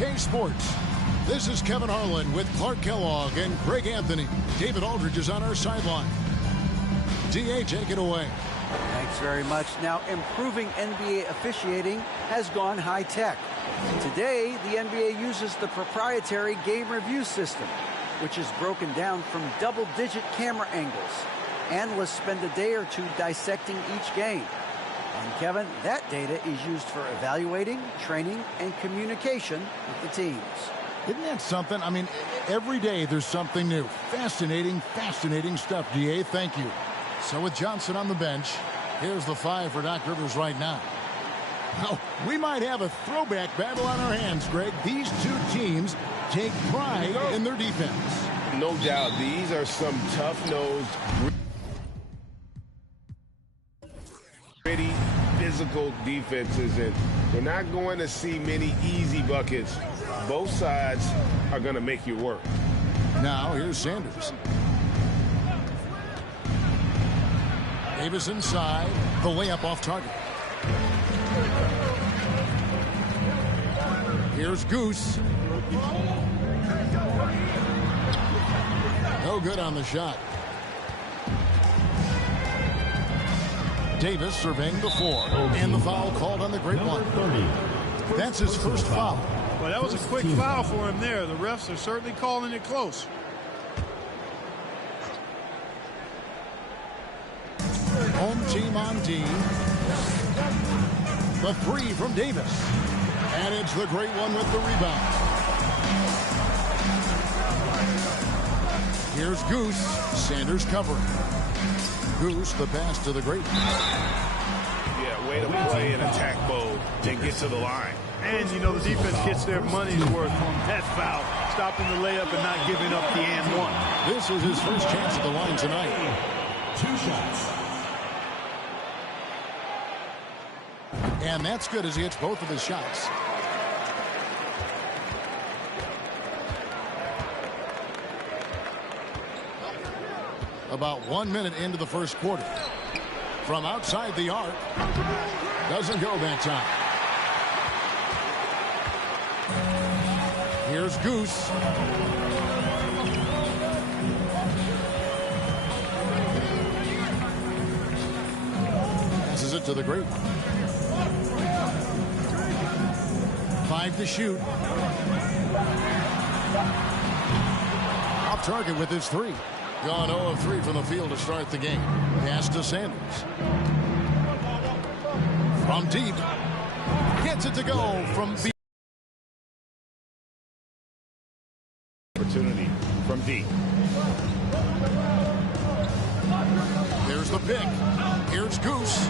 2K Sports. This is Kevin Harlan with Clark Kellogg and Greg Anthony. David Aldridge is on our sideline. DA, take it away. Thanks very much. Now, improving NBA officiating has gone high-tech. Today, the NBA uses the proprietary game review system, which is broken down from double-digit camera angles. Analysts spend a day or two dissecting each game. And, Kevin, that data is used for evaluating, training, and communication with the teams. Isn't that something? I mean, every day there's something new. Fascinating, fascinating stuff, DA. Thank you. So with Johnson on the bench, here's the 5 for Doc Rivers right now. Well, we might have a throwback battle on our hands, Greg. These two teams take pride in their defense. No doubt. These are some tough-nosed, gritty, physical defenses, and we're not going to see many easy buckets. Both sides are going to make you work. Now, here's Sanders. Davis inside, the layup off target. Here's Goose. No good on the shot. Davis surveying the floor, and the foul called on the great one. That's his first foul. Well, that was a quick foul for him there. The refs are certainly calling it close. Home team on D. The 3 from Davis. And it's the great one with the rebound. Here's Goose. Sanders covering. Goose, the pass to the great one. Yeah, way to play in attack mode and get to the line. And, you know, the defense gets their money's worth on that foul, stopping the layup and not giving up the and one. This is his first chance at the line tonight. 2 shots. And that's good as he hits both of his shots. About 1 minute into the first quarter. From outside the arc. Doesn't go that time. Here's Goose. Passes it to the great one. 5 to shoot. Off target with his 3. Gone 0 of 3 from the field to start the game. Pass to Sanders. From deep. Gets it to go from deep. Opportunity from deep. There's the pick. Here's Goose.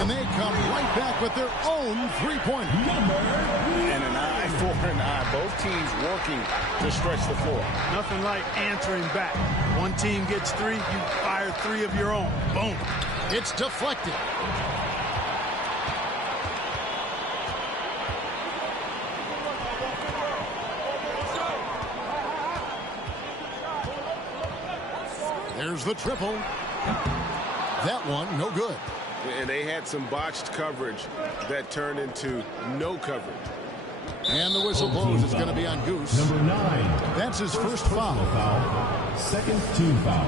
And they come right back with their own three-pointer. And an eye for an eye. Both teams working to stretch the floor. Nothing like answering back. One team gets 3, you fire 3 of your own. Boom. It's deflected. There's the triple. That one, no good. And they had some botched coverage that turned into no coverage. And the whistle blows. It's going to be on Goose. Number 9. That's his first foul. Second team foul.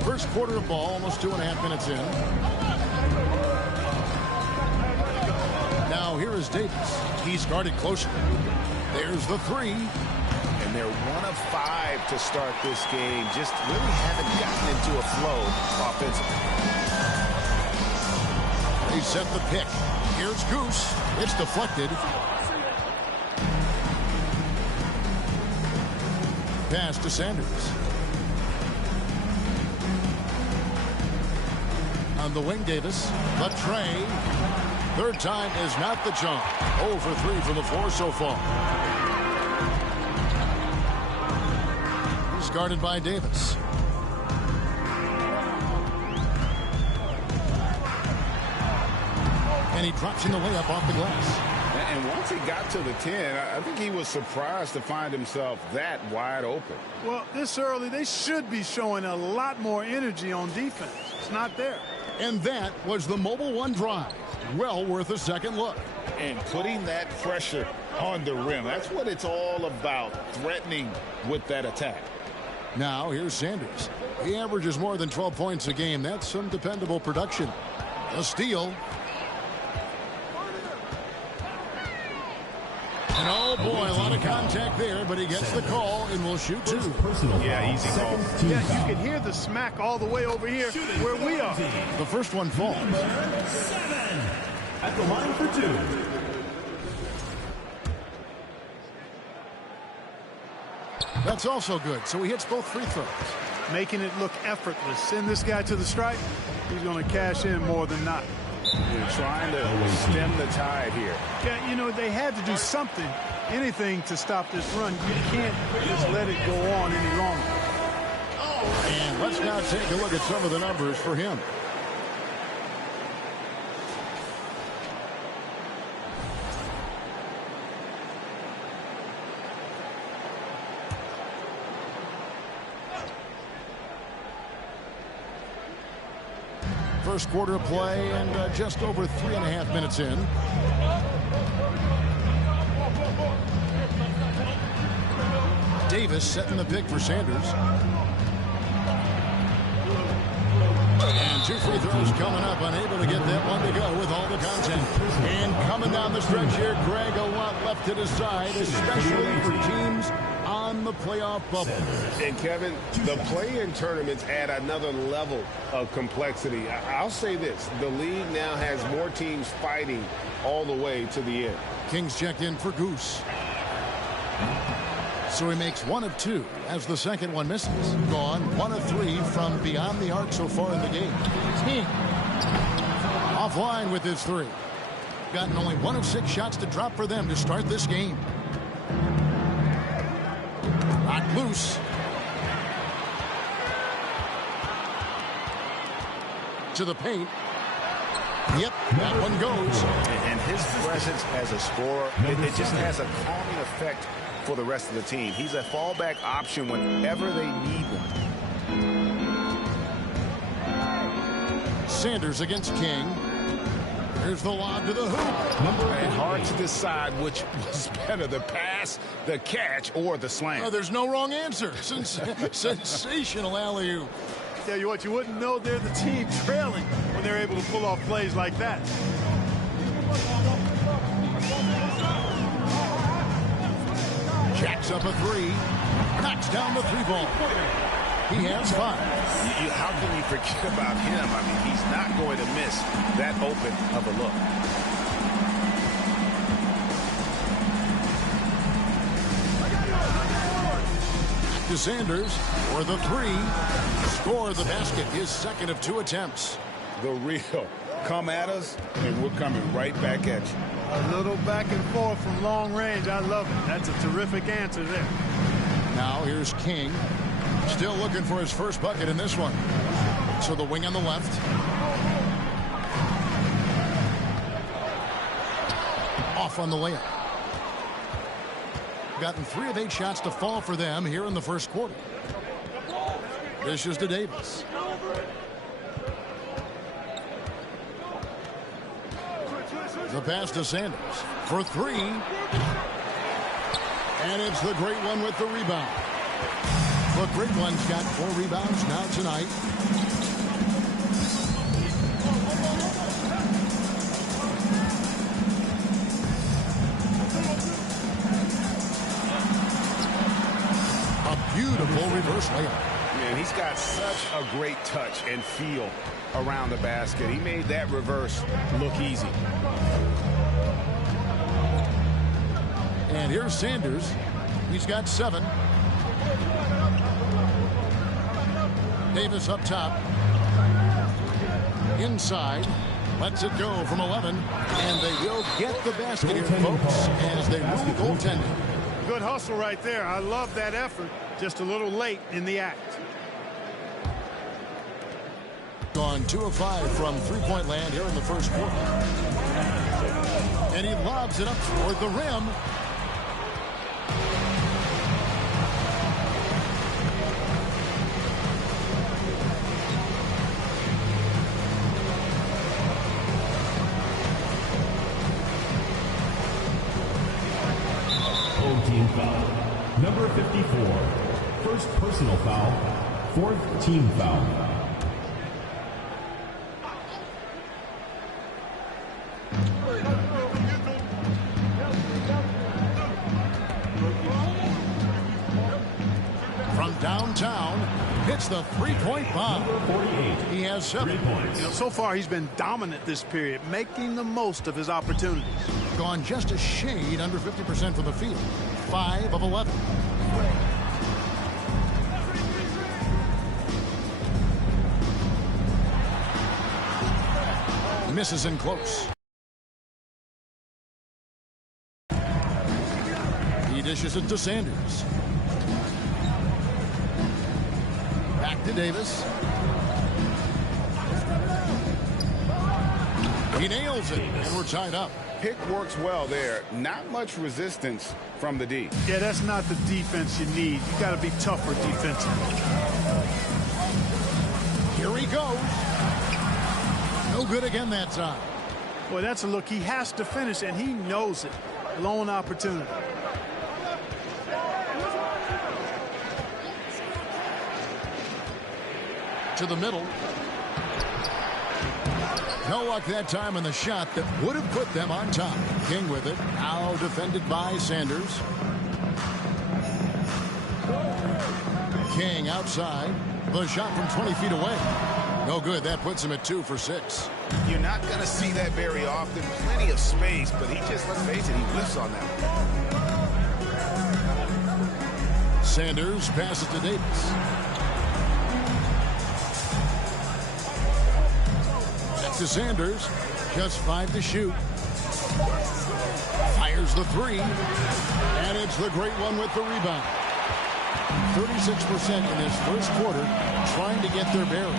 First quarter of ball, almost 2.5 minutes in. Now here is Davis. He's guarded closely. There's the 3. And they're 1 of 5 to start this game. Just really haven't gotten into a flow offensively. They set the pick. Here's Goose. It's deflected. Pass to Sanders. On the wing, Davis. The tray. Third time is not the charm. 0 for 3 from the floor so far. He's guarded by Davis. And he drops in the layup off the glass. And once he got to the 10, I think he was surprised to find himself that wide open. Well, this early, they should be showing a lot more energy on defense. It's not there. And that was the Mobile One drive. Well worth a second look. And putting that pressure on the rim. That's what it's all about, threatening with that attack. Now here's Sanders. He averages more than 12 points a game. That's some dependable production. A steal. And oh boy, a lot of contact there, but he gets the call and will shoot two. Yeah, easy call. Yeah, you can hear the smack all the way over here where we are. The first one falls. 7 at the line for 2. That's also good, so he hits both free throws. Making it look effortless. Send this guy to the stripe. He's going to cash in more than not. You're trying to stem the tide here. Yeah, you know, they had to do something, anything to stop this run. You can't just let it go on any longer. And let's now take a look at some of the numbers for him. First quarter play and just over 3.5 minutes in. Davis setting the pick for Sanders. And two free throws coming up, unable to get that one to go with all the contact. And coming down the stretch here, Greg, a lot left to decide, especially for teams on the playoff bubble. And Kevin, the play-in tournaments add another level of complexity. I'll say this, the league now has more teams fighting all the way to the end. Kings checked in for Goose. So he makes 1 of 2 as the second one misses. Gone 1 of 3 from beyond the arc so far in the game. King offline with his 3. Gotten only 1 of 6 shots to drop for them to start this game. Not loose. To the paint. Yep, that one goes. And his presence as a scorer, it just has a calming effect for the rest of the team. He's a fallback option whenever they need one. Sanders against King. Here's the lob to the hoop. And hard to decide which was better, the pass, the catch, or the slam. Oh, there's no wrong answer. Sensational alley-oop. Tell you what, you wouldn't know they're the team trailing when they're able to pull off plays like that. Jacks up a 3. Knocks down the 3-ball. He has 5. How can you forget about him? I mean, he's not going to miss that open of a look. To Sanders for the 3. Score the basket. His second of 2 attempts. The real. Come at us, and we're coming right back at you. A little back and forth from long range. I love it. That's a terrific answer there. Now here's King. Still looking for his first bucket in this one. So the wing on the left. Off on the layup. Gotten 3 of 8 shots to fall for them here in the first quarter. Dishes to Davis. The pass to Sanders for 3. And it's the great one with the rebound. The great one's got 4 rebounds now tonight. A beautiful reverse layup. Man, he's got such a great touch and feel around the basket. He made that reverse look easy. And here's Sanders. He's got 7. Davis up top. Inside. Lets it go from 11. And they will get the basket here, folks, as they rule goaltending. Good hustle right there. I love that effort. Just a little late in the act. Gone 2 of 5 from three-point land here in the first quarter. And he lobs it up toward the rim. Team foul. Number 54. First personal foul. Fourth team foul. From downtown, hits the three-point bomb. 48. He has 7 points. You know, so far he's been dominant this period, making the most of his opportunities. Gone just a shade under 50% from the field. 5 of 11. Misses in close. He dishes it to Sanders. Back to Davis. He nails it, and we're tied up. Pick works well there. Not much resistance from the D. Yeah, that's not the defense you need. You got to be tougher defensively. Here he goes. No good again that time. Boy, that's a look. He has to finish, and he knows it. Lone opportunity. To the middle. No luck that time on the shot that would have put them on top. King with it. Now defended by Sanders. King outside. The shot from 20 feet away. No good. That puts him at 2 for 6. You're not going to see that very often. Plenty of space, but he just, let's face it, he whiffs on that. Sanders passes to Davis. To Sanders, just 5 to shoot. Fires the 3, and it's the great one with the rebound. 36% in this first quarter, trying to get their bearings.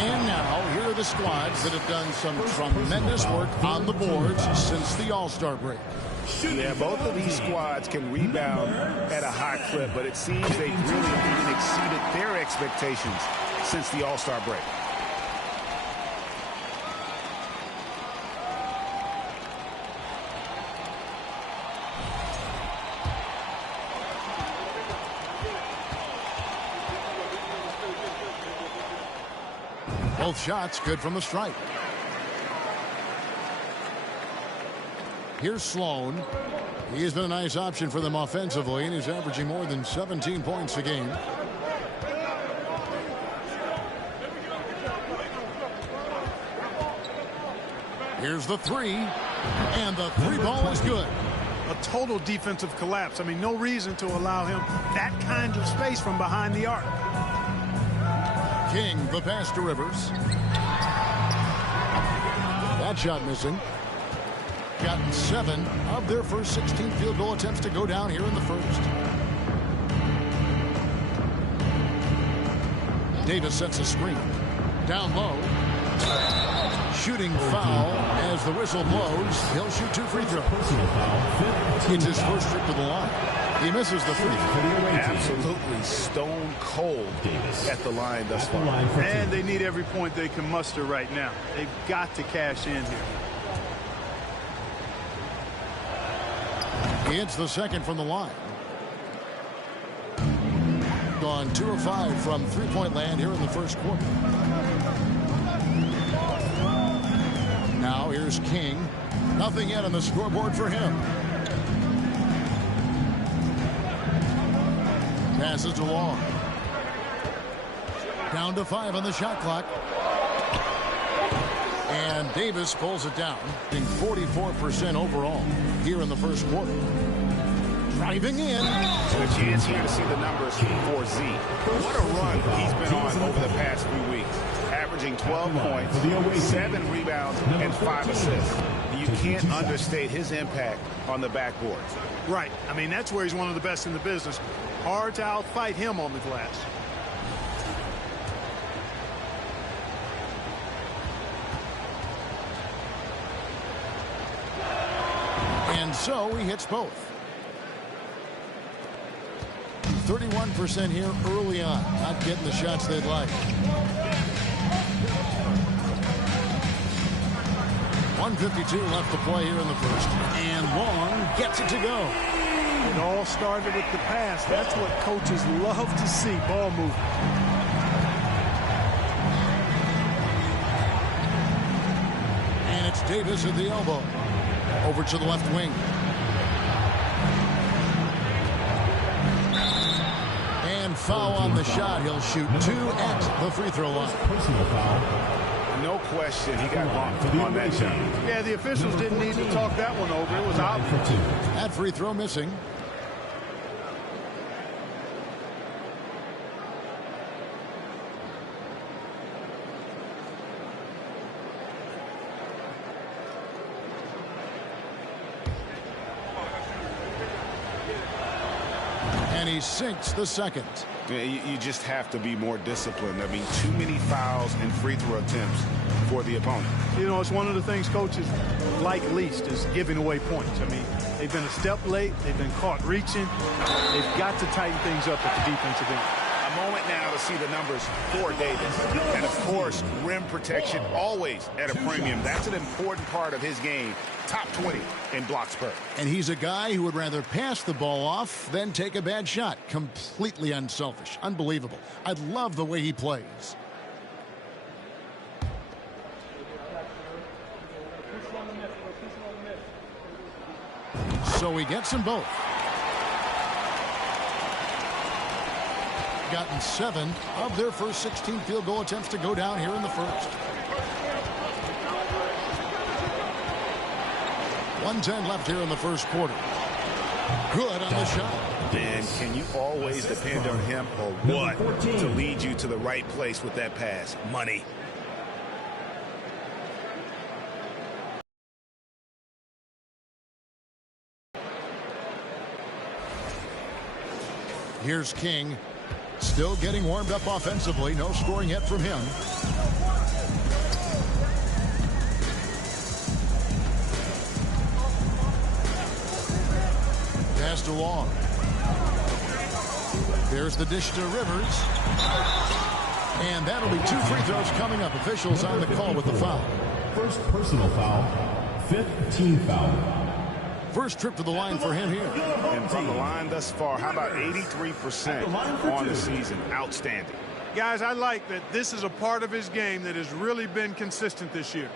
And now, here are the squads that have done some tremendous work on the boards since the All-Star break. Yeah, both of these squads can rebound at a high clip, but it seems they've really even exceeded their expectations since the All-Star break. Both shots good from the stripe. Here's Sloan. He has been a nice option for them offensively, and he's averaging more than 17 points a game. Here's the 3, and the 3 ball is good. A total defensive collapse. I mean, no reason to allow him that kind of space from behind the arc. King, the pass to Rivers. That shot missing. Gotten 7 of their first 16 field goal attempts to go down here in the first. Davis sets a screen. Down low. Shooting foul as the whistle blows. He'll shoot 2 free throws. It's his first trip to the line. He misses the free throw. Absolutely stone cold at the line thus far. And they need every point they can muster right now. They've got to cash in here. He hits the second from the line. Gone 2 of 5 from three-point land here in the first quarter. Now here's King. Nothing yet on the scoreboard for him. Passes along. Down to 5 on the shot clock. And Davis pulls it down, being 44% overall here in the first quarter. Driving in. So a chance here to see the numbers for Z. What a run he's been on over the past few weeks. Averaging 12 points, 7 rebounds, and 5 assists. You can't understate his impact on the backboard. Right. I mean, that's where he's one of the best in the business. Hard to outfight him on the glass. And so he hits both. 31% here early on, not getting the shots they'd like. 1:52 left to play here in the first. And Long gets it to go. It all started with the pass. That's what coaches love to see, ball movement. And it's Davis at the elbow. Over to the left wing. And foul on the shot. He'll shoot 2 at the free throw line. Personal foul. No question, he got bumped on that shot. Yeah, the officials didn't need to talk that one over. It was obvious. That free throw missing. And he sinks the second. Yeah, you just have to be more disciplined. I mean, too many fouls and free throw attempts for the opponent. You know, it's one of the things coaches like least is giving away points. I mean, they've been a step late. They've been caught reaching. They've got to tighten things up at the defensive end. A moment now to see the numbers for Davis. And, of course, rim protection always at a premium. That's an important part of his game. Top 20 in blocks per. And he's a guy who would rather pass the ball off than take a bad shot. Completely unselfish. Unbelievable. I love the way he plays. So he gets them both. Gotten 7 of their first 16 field goal attempts to go down here in the first. 1:10 left here in the first quarter. Good on the shot. And can you always depend on him or what to lead you to the right place with that pass? Money. Here's King. Still getting warmed up offensively. No scoring yet from him. Passed along. There's the dish to Rivers. And that'll be 2 free throws coming up. Officials on the call with the foul. First personal foul. 5th team foul. First trip to the line for him here. And from the line thus far, how about 83% on the season? Outstanding. Guys, I like that this is a part of his game that has really been consistent this year.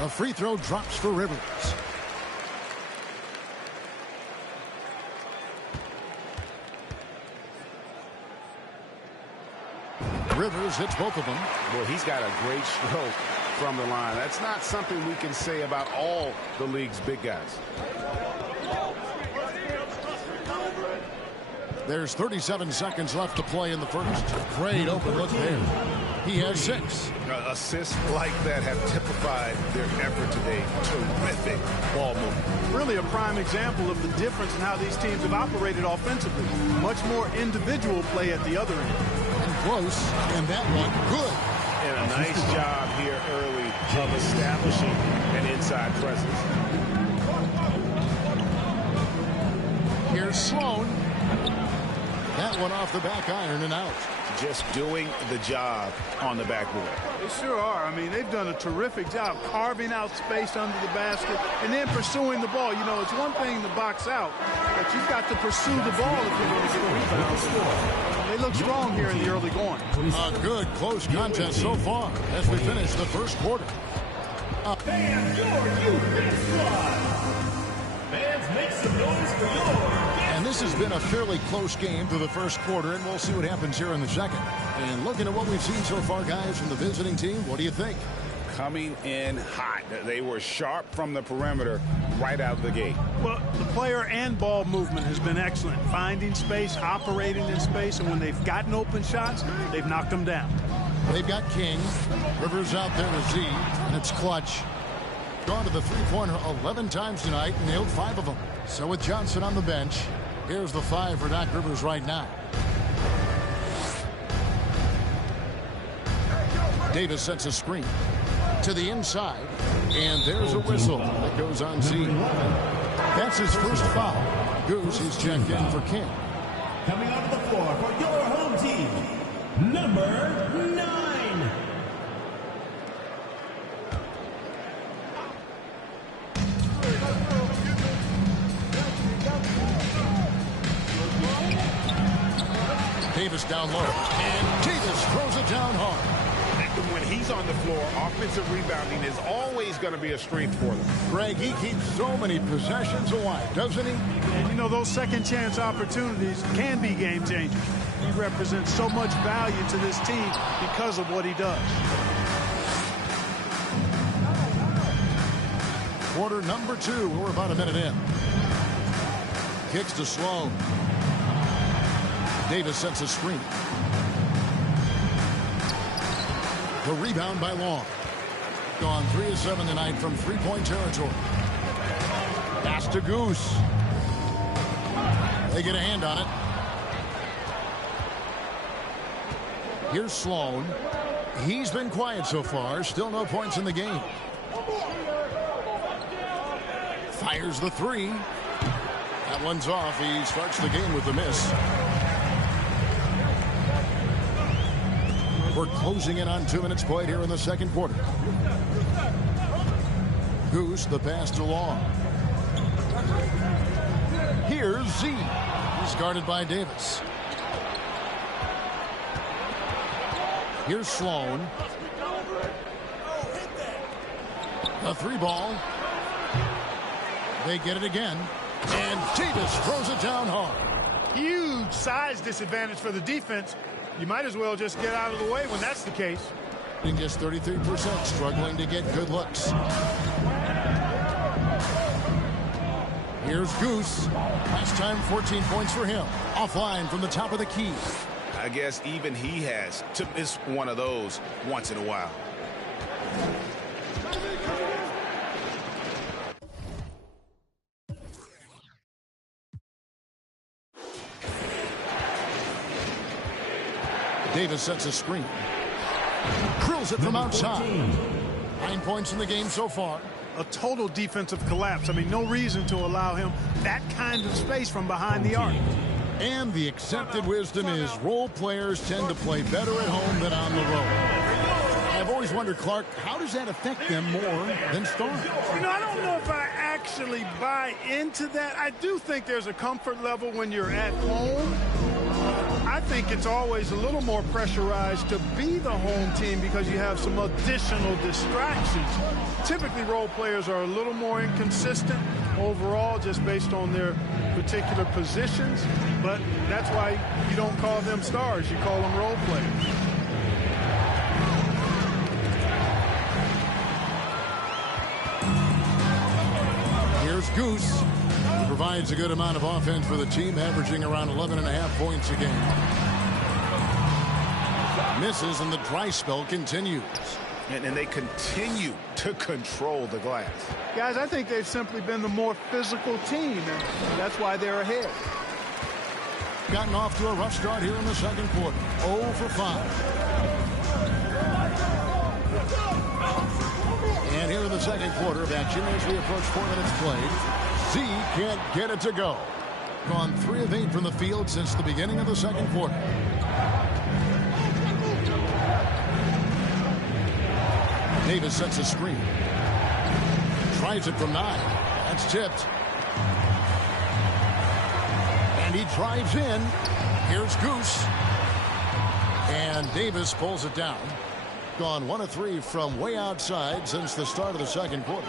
A free throw drops for Rivers. Rivers hits both of them. Well, he's got a great stroke from the line. That's not something we can say about all the league's big guys. There's 37 seconds left to play in the first. Great open look there. He has 6. Assists like that have typified their effort today. Terrific ball movement. Really a prime example of the difference in how these teams have operated offensively. Much more individual play at the other end. And close, and that one good. And a nice job here early of establishing an inside presence. Here's Sloan. That one off the back iron and out. Just doing the job on the backboard. They sure are. I mean, they've done a terrific job carving out space under the basket and then pursuing the ball. You know, it's one thing to box out, but you've got to pursue the ball if you're going to get rebounds. They look strong here in the early going. A good close contest so far as we finish the first quarter. Fans, your youth squad. Fans, make some noise for your. And this has been a fairly close game through the first quarter, and we'll see what happens here in the second. And looking at what we've seen so far, guys, from the visiting team, what do you think? coming in hot. They were sharp from the perimeter right out of the gate. Well, the player and ball movement has been excellent. Finding space, operating in space, and when they've gotten open shots, they've knocked them down. They've got King. Rivers out there to Z, and it's clutch. Gone to the three-pointer 11 times tonight and nailed 5 of them. So with Johnson on the bench, here's the 5 for Doc Rivers right now. Davis sets a screen to the inside, and there's a whistle that goes on Z. That's his first foul. Goose is checked in for King. Coming onto the floor for your home team, number 9. Davis down low, and Davis throws it down hard. When he's on the floor, offensive rebounding is always going to be a strength for them. Greg, he keeps so many possessions alive, doesn't he? And you know, those second chance opportunities can be game changers. He represents so much value to this team because of what he does. Quarter number 2. We're about a minute in. Kicks to Sloan. Davis sets a screen. The rebound by Long. Gone 3 of 7 tonight from three-point territory. Pass to Goose. They get a hand on it. Here's Sloan. He's been quiet so far. Still no points in the game. Fires the 3. That one's off. He starts the game with a miss. We're closing in on 2 minutes played here in the second quarter. Goose, the pass to Long. Here's Z. He's guarded by Davis. Here's Sloan. A 3 ball. They get it again. And Davis throws it down hard. Huge size disadvantage for the defense. You might as well just get out of the way when that's the case. And just 33%, struggling to get good looks. Here's Goose. Last time 14 points for him. Offline from the top of the key. I guess even he has to miss one of those once in a while. Davis sets a screen. Drills it from outside. 9 points in the game so far. A total defensive collapse. I mean, no reason to allow him that kind of space from behind the arc. And the accepted wisdom is role players tend to play better at home than on the road. I've always wondered, Clark, how does that affect them more than stars? You know, I don't know if I actually buy into that. I do think there's a comfort level when you're at home. I think it's always a little more pressurized to be the home team because you have some additional distractions. Typically, role players are a little more inconsistent overall just based on their particular positions, but that's why you don't call them stars. You call them role players. Here's Goose. He provides a good amount of offense for the team, averaging around 11.5 points a game. Misses, and the dry spell continues. And they continue to control the glass. Guys, I think they've simply been the more physical team, and that's why they're ahead. Gotten off to a rough start here in the second quarter. 0 for 5. And here in the second quarter of action as we approach 4 minutes played. Z can't get it to go. Gone 3 of 8 from the field since the beginning of the second quarter. Davis sets a screen. Tries it from 9. That's tipped. And he drives in. Here's Goose. And Davis pulls it down. Gone 1 of 3 from way outside since the start of the second quarter.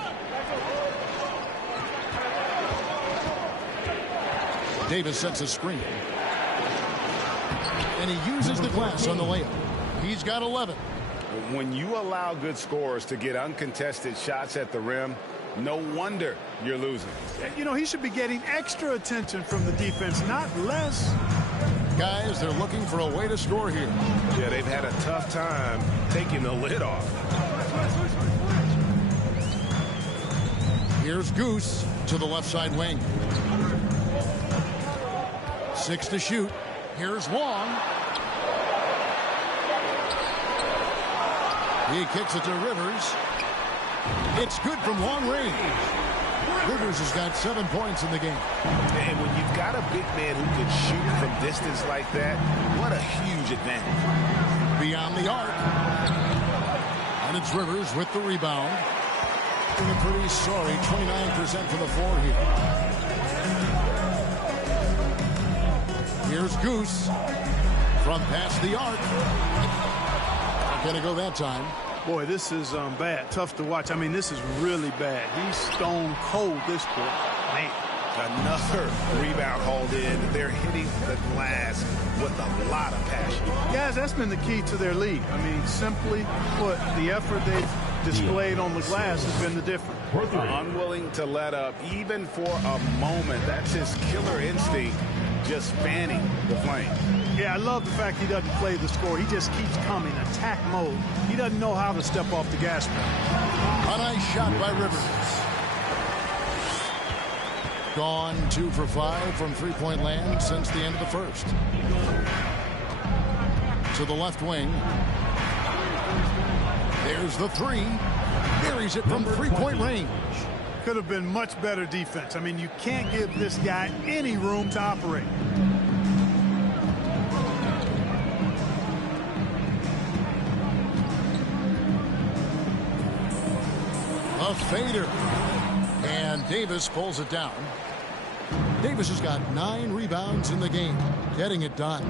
Davis sets a screen. And he uses the glass on the layup. He's got 11. When you allow good scorers to get uncontested shots at the rim, no wonder you're losing. You know, he should be getting extra attention from the defense, not less. Guys, they're looking for a way to score here. Yeah, they've had a tough time taking the lid off. Here's Goose to the left side wing. 6 to shoot. Here's Long. He kicks it to Rivers. It's good from long range. Rivers has got 7 points in the game. And when you've got a big man who can shoot from distance like that, what a huge advantage. Beyond the arc. And it's Rivers with the rebound. And a pretty sorry 29% for the floor here. Here's Goose from past the arc. Not going to go that time. Boy, this is bad. Tough to watch. I mean, this is really bad. He's stone cold this quarter. Man. Another rebound hauled in. They're hitting the glass with a lot of passion. Guys, that's been the key to their lead. I mean, simply put, the effort they've displayed on the glass has been the difference. Unwilling to let up, even for a moment. That's his killer instinct, just fanning the flame. Yeah, I love the fact he doesn't play the score. He just keeps coming, attack mode. He doesn't know how to step off the gas pedal. A nice shot by Rivers. Gone 2 for 5 from three-point land since the end of the first. To the left wing. There's the 3. Buries it from three-point range. Could have been much better defense. I mean, you can't give this guy any room to operate. A fader. And Davis pulls it down. Davis has got 9 rebounds in the game. Getting it done.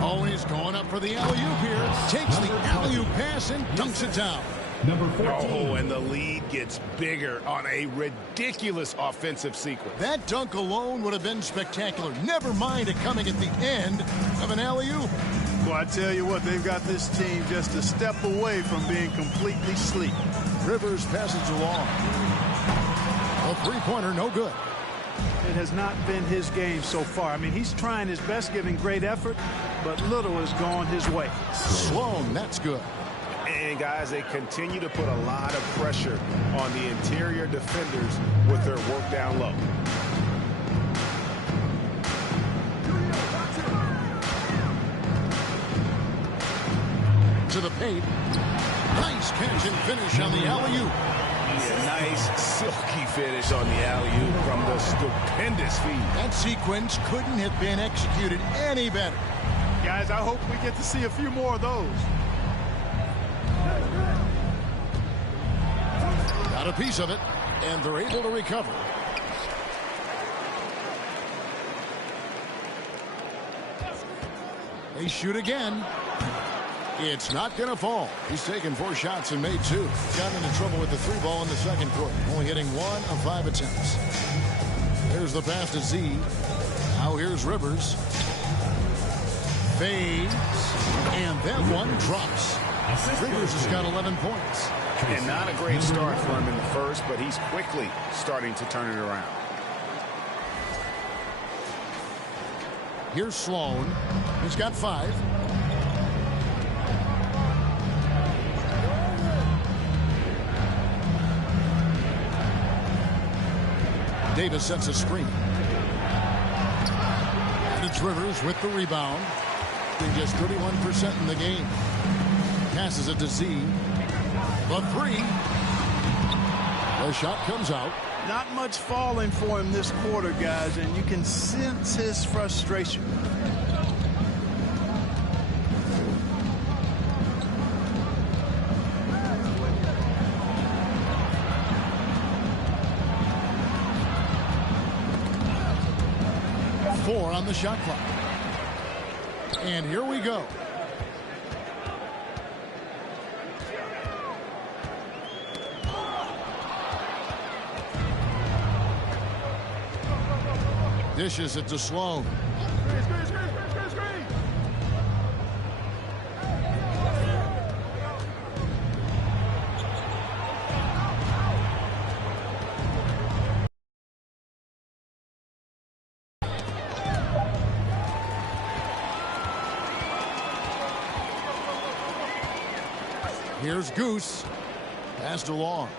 Always going up for the alley-oop here. Takes the alley-oop pass and dunks it down. Number 14. Oh, and the lead gets bigger on a ridiculous offensive sequence. That dunk alone would have been spectacular. Never mind it coming at the end of an alley-oop. Well, I tell you what, they've got this team just a step away from being completely sleep. Rivers passes along. A three-pointer, no good. It has not been his game so far. I mean, he's trying his best, giving great effort, but little has gone his way. Sloan, that's good. And, guys, they continue to put a lot of pressure on the interior defenders with their work down low. To the paint. Nice catch and finish on the alley-oop. Yeah, nice, silky finish on the alley-oop from the stupendous feed. That sequence couldn't have been executed any better. Guys, I hope we get to see a few more of those. Got a piece of it, and they're able to recover. They shoot again. It's not going to fall. He's taken 4 shots and made 2. Got into trouble with the 3 ball in the second quarter. Only hitting 1 of 5 attempts. There's the pass to Z. Now here's Rivers. Fades. And that one drops. Rivers has got 11 points. And not a great start for him in the first, but he's quickly starting to turn it around. Here's Sloan. He's got 5. Davis sets a screen. And it's Rivers with the rebound. He just 31% in the game. Passes it to Z. The 3. The shot comes out. Not much falling for him this quarter, guys, and you can sense his frustration. Four on the shot clock. And here we go. Dishes it to Sloan. Here's Goose. Passed along.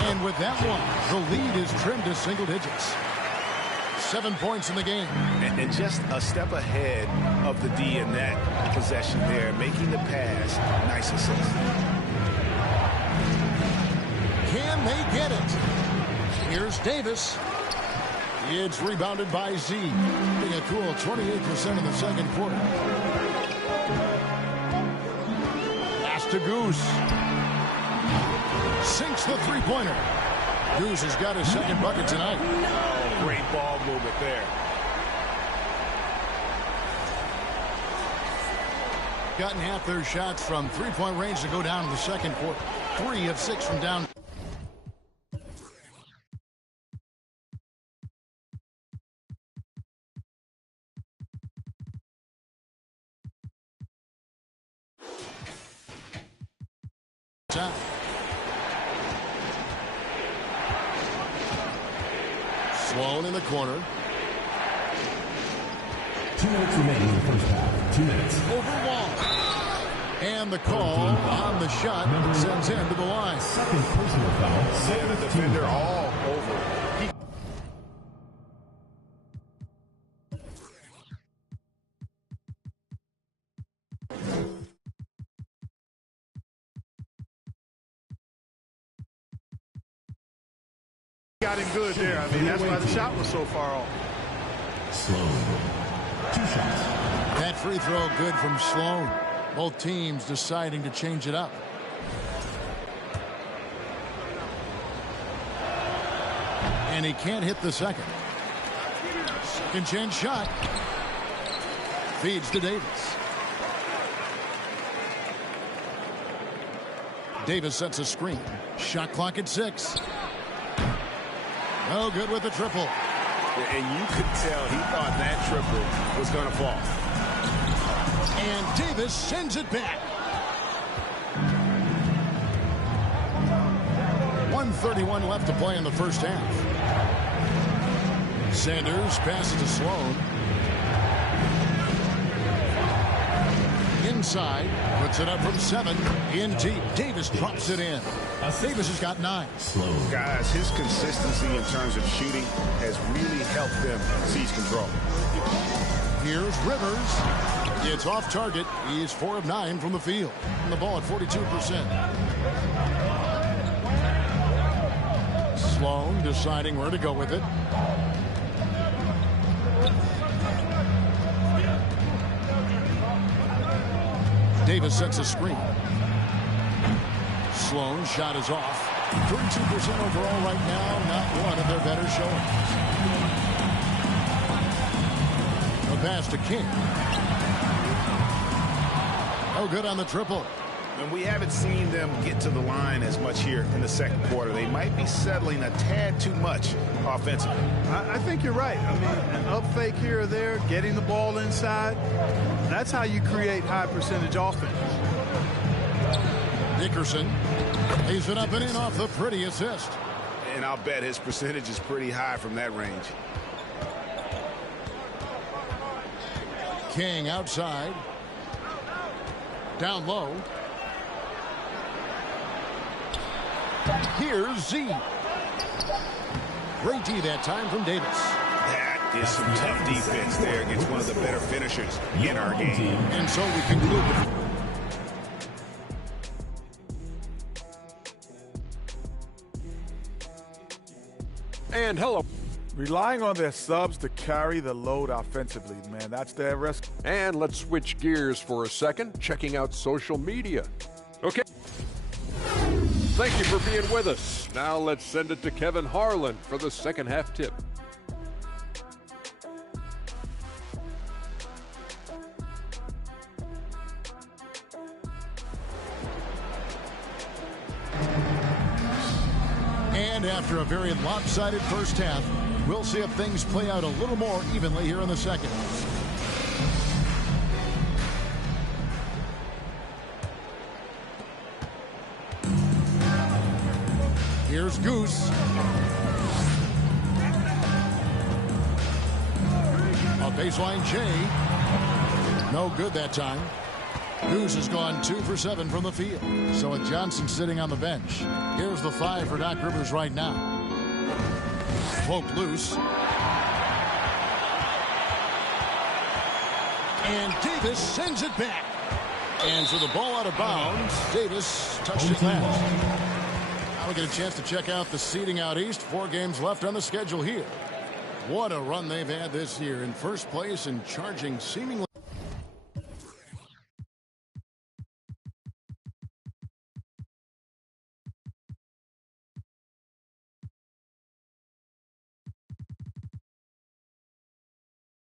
And with that one, the lead is trimmed to single digits. 7 points in the game. And just a step ahead of the D in that possession there, making the pass. Nice assist. Can they get it? Here's Davis. It's rebounded by Z. Being a cool 28% in the second quarter. Pass to Goose. Sinks the three-pointer. Goose has got his second bucket tonight. Oh, great ball movement there. Gotten half their shots from three-point range to go down in the second quarter. 3 of 6 from down. Sloan in the corner. 2 minutes remaining in the first half. 2 minutes. Over Wall. And the call on the shot sends him to the line. Second personal foul. The defender all over. Got him good there. I mean, that's why the shot was so far off. Sloan. 2 shots. That free throw good from Sloan. Both teams deciding to change it up. And he can't hit the second. Second chance shot. Feeds to Davis. Davis sets a screen. Shot clock at 6. No good with the triple. And you could tell he thought that triple was going to fall. And Davis sends it back. 1:31 left to play in the first half. Sanders passes to Sloan. Inside, puts it up from 7. In deep, Davis drops it in. Davis has got 9. Sloan. Guys, his consistency in terms of shooting has really helped them seize control. Here's Rivers. It's off target. He's 4 of 9 from the field. And the ball at 42%. Sloan deciding where to go with it. Davis sets a screen. Sloan shot is off. 32% overall right now. Not one of their better showings. A pass to King. No good on the triple. And we haven't seen them get to the line as much here in the second quarter. They might be settling a tad too much offensively. I think you're right. I mean, an up fake here or there, getting the ball inside, that's how you create high percentage offense. Dickerson lays it up and in off the pretty assist. And I'll bet his percentage is pretty high from that range. King outside. Down low. Here's Z. Great D that time from Davis. That is some tough defense there against one of the better finishers in our game. And so we conclude. And hello. Relying on their subs to carry the load offensively, man, that's their risk. And let's switch gears for a second, checking out social media. Okay. Thank you for being with us. Now let's send it to Kevin Harlan for the second half tip. And after a very lopsided first half, we'll see if things play out a little more evenly here in the second. Here's Goose. A baseline J. No good that time. Goose has gone 2 for 7 from the field. So with Johnson sitting on the bench, here's the 5 for Doc Rivers right now. Poked loose. And Davis sends it back. And so the ball out of bounds. Davis touched it last. Now we get a chance to check out the seeding out east. 4 games left on the schedule here. What a run they've had this year. In first place and charging seemingly.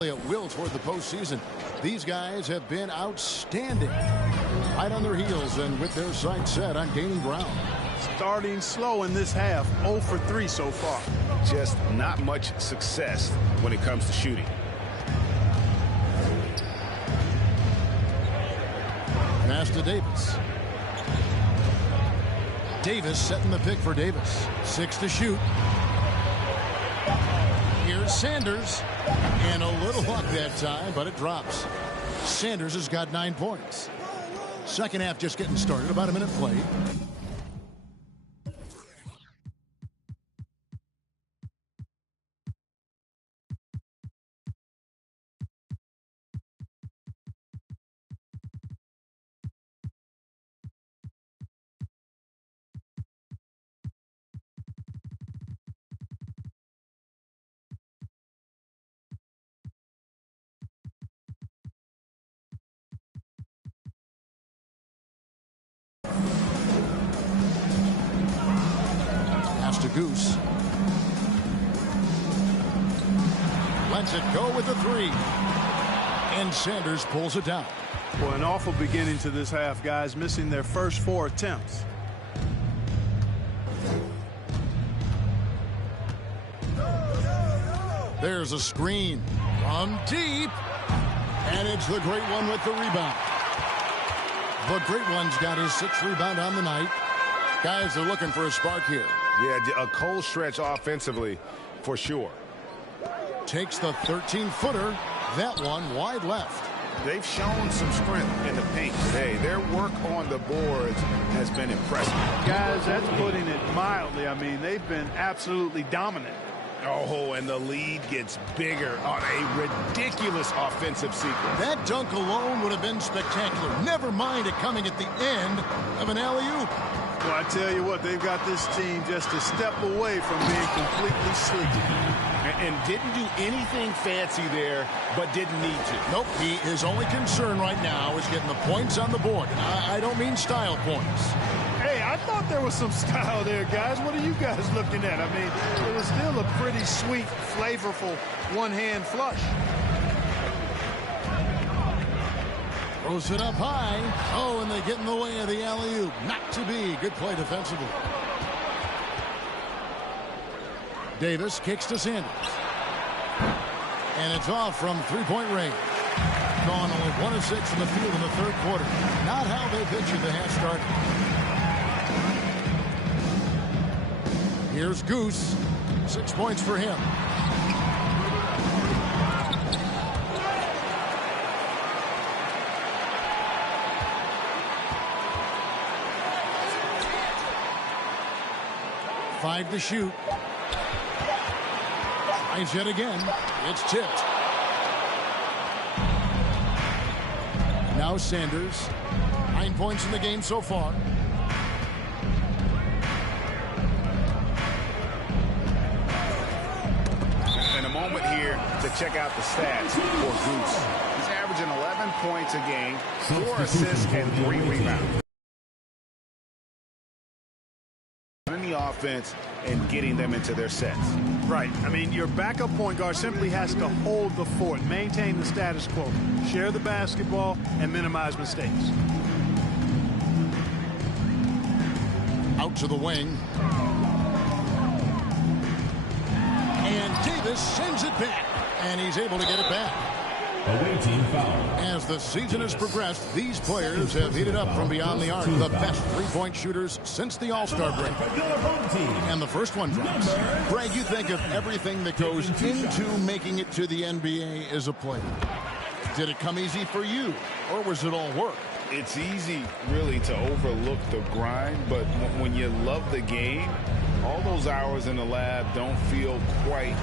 At will toward the postseason. These guys have been outstanding. Right on their heels and with their sights set on gaining ground. Starting slow in this half, 0 for 3 so far. Just not much success when it comes to shooting. Pass to Davis. Davis setting the pick for Davis. 6 to shoot. Here's Sanders. And a little luck that time, but it drops. Sanders has got 9 points. Second half just getting started. About a minute played. To Goose. Lets it go with the 3. And Sanders pulls it down. Well, an awful beginning to this half, guys, missing their first 4 attempts. There's a screen from deep. And it's the Great One with the rebound. The Great One's got his 6th rebound on the night. Guys are looking for a spark here. Yeah, a cold stretch offensively for sure. Takes the 13-footer. That one wide left. They've shown some strength in the paint today. Their work on the boards has been impressive. Guys, that's putting it mildly. I mean, they've been absolutely dominant. Oh, and the lead gets bigger on a ridiculous offensive sequence. That dunk alone would have been spectacular. Never mind it coming at the end of an alley-oop. Well, I tell you what, they've got this team just a step away from being completely sleepy. And didn't do anything fancy there, but didn't need to. Nope, his only concern right now is getting the points on the board. And I don't mean style points. Hey, I thought there was some style there, guys. What are you guys looking at? I mean, it was still a pretty sweet, flavorful one-hand flush. Throws it up high. Oh, and they get in the way of the alley-oop. Not to be. Good play defensively. Davis kicks to Sanders. And it's off from three-point range. Gone only 1 of 6 in the field in the third quarter. Not how they pictured the half start. Here's Goose. 6 points for him. Five to shoot. Tries yet again. It's tipped. Now Sanders. 9 points in the game so far. And a moment here to check out the stats for Goose. He's averaging 11 points a game, 4 assists, and 3 rebounds. In the offense and getting them into their sets. Right. I mean, your backup point guard simply has to hold the fort, maintain the status quo, share the basketball, and minimize mistakes. Out to the wing. And Davis sends it back. And he's able to get it back. Away team foul. As the season has progressed, these players have heated up from beyond the arc. The best three-point shooters since the All-Star break. And the first one drops. Greg, you think of everything that goes into making it to the NBA as a player. Did it come easy for you, or was it all work? It's easy, really, to overlook the grind, but when you love the game, all those hours in the lab don't feel quite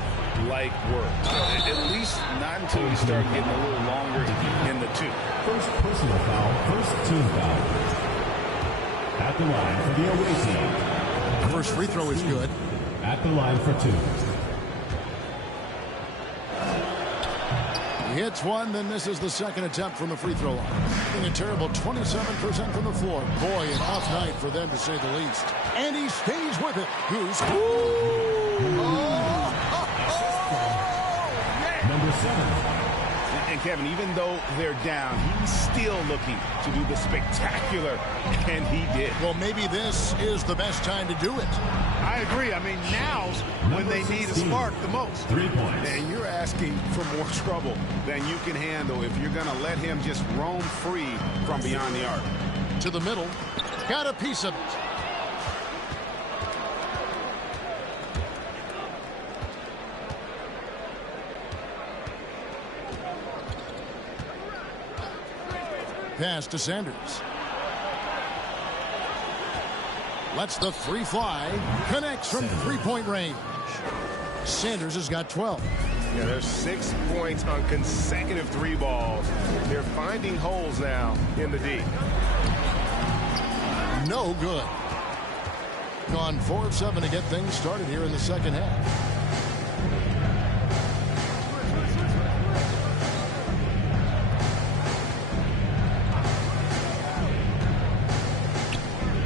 like work. At least not until you start getting a little longer in the two. First personal foul, first team foul. At the line for the away team. First free throw is good. At the line for two. He hits one, then misses the second attempt from the free throw line. In a terrible 27% from the floor. Boy, an off night for them, to say the least. And he stays with it. Goose. Number 7. And Kevin, even though they're down, he's still looking to do the spectacular, and he did. Well, maybe this is the best time to do it. I agree. I mean, now's when they need a spark the most. 3 points. And you're asking for more trouble than you can handle if you're going to let him just roam free from beyond the arc. To the middle. Got a piece of it. Pass to Sanders. Lets the three fly. Connects from three-point range. Sanders has got 12. Yeah, there's 6 points on consecutive three balls. They're finding holes now in the D. No good. Gone 4 of 7 to get things started here in the second half.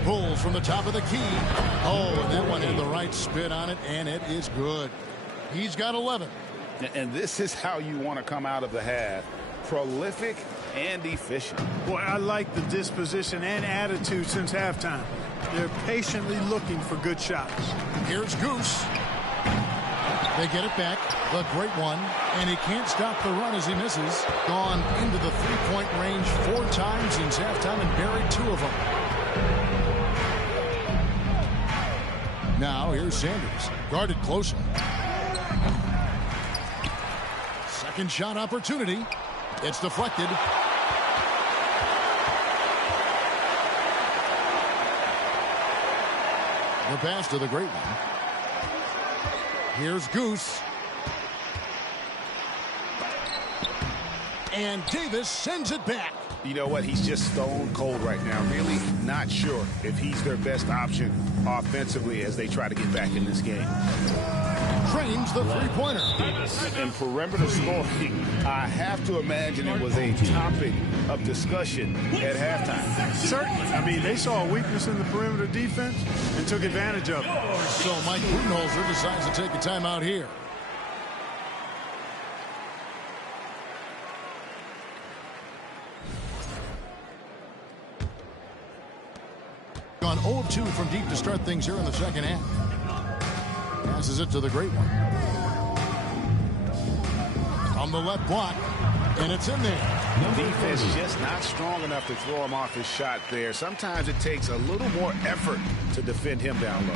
Pulls from the top of the key. Oh, and that one had the right spin on it, and it is good. He's got 11. And this is how you want to come out of the half. Prolific and efficient. Boy, I like the disposition and attitude since halftime. They're patiently looking for good shots. Here's Goose. They get it back. The great one. And he can't stop the run as he misses. Gone into the three-point range 4 times since halftime and buried 2 of them. Now here's Sanders. Guarded closely. Second shot opportunity. It's deflected. The pass to the great one. Here's Goose. And Davis sends it back. You know what? He's just stone cold right now. Really not sure if he's their best option offensively as they try to get back in this game. Trains the three-pointer. And perimeter scoring, I have to imagine it was a topic of discussion at halftime. Certainly. I mean, they saw a weakness in the perimeter defense and took advantage of it. So Mike Budenholzer decides to take a timeout here. Gone 0 of 2 from deep to start things here in the second half. Passes it to the great one. On the left block, and it's in there. Defense just not strong enough to throw him off his shot there. Sometimes it takes a little more effort to defend him down low.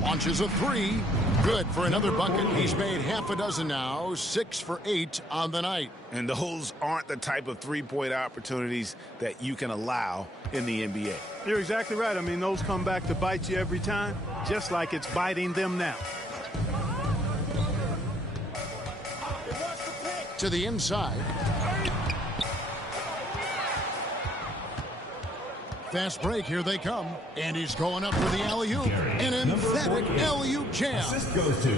Launches a three. Good for another bucket. He's made half a dozen now. 6 for 8 on the night. And those aren't the type of three-point opportunities that you can allow in the NBA. You're exactly right. I mean, those come back to bite you every time, just like it's biting them now. To the inside. Fast break, here they come. And he's going up for the alley-oop. An emphatic alley-oop jam.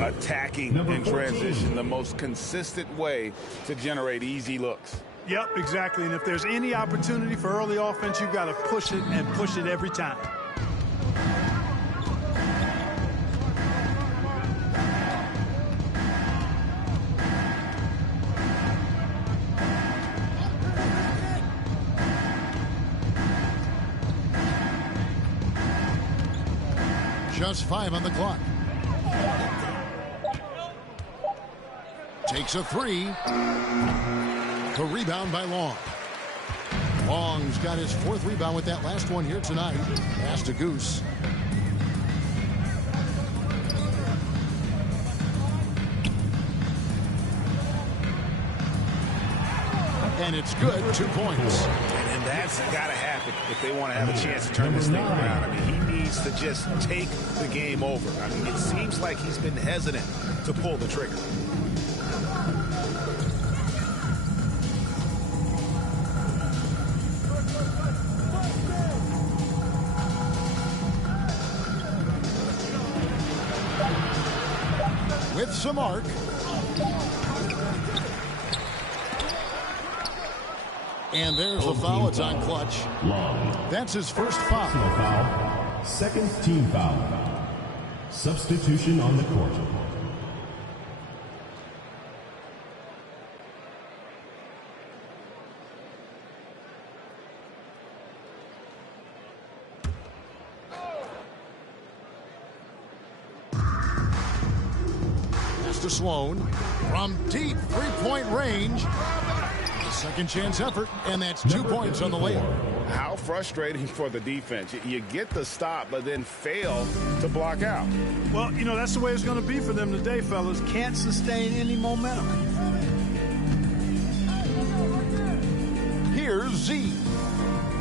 Attacking in transition, the most consistent way to generate easy looks. Yep, exactly. And if there's any opportunity for early offense, you've got to push it and push it every time. Just 5 on the clock. Takes a three. The rebound by Long. Long's got his 4th rebound with that last one here tonight. Pass to Goose. And it's good. 2 points. And that's got to happen if they want to have a chance to turn this thing around. I mean, he needs to just take the game over. I mean, it seems like he's been hesitant to pull the trigger. With some arc. And there's a foul. It's on Clutch. That's his first foul. Second team foul. Substitution on the court. Pass to Sloan. From deep three-point range. Second chance effort, and that's 2 points on the layup. How frustrating for the defense. You get the stop, but then fail to block out. Well, you know, that's the way it's going to be for them today, fellas. Can't sustain any momentum. Here's Z.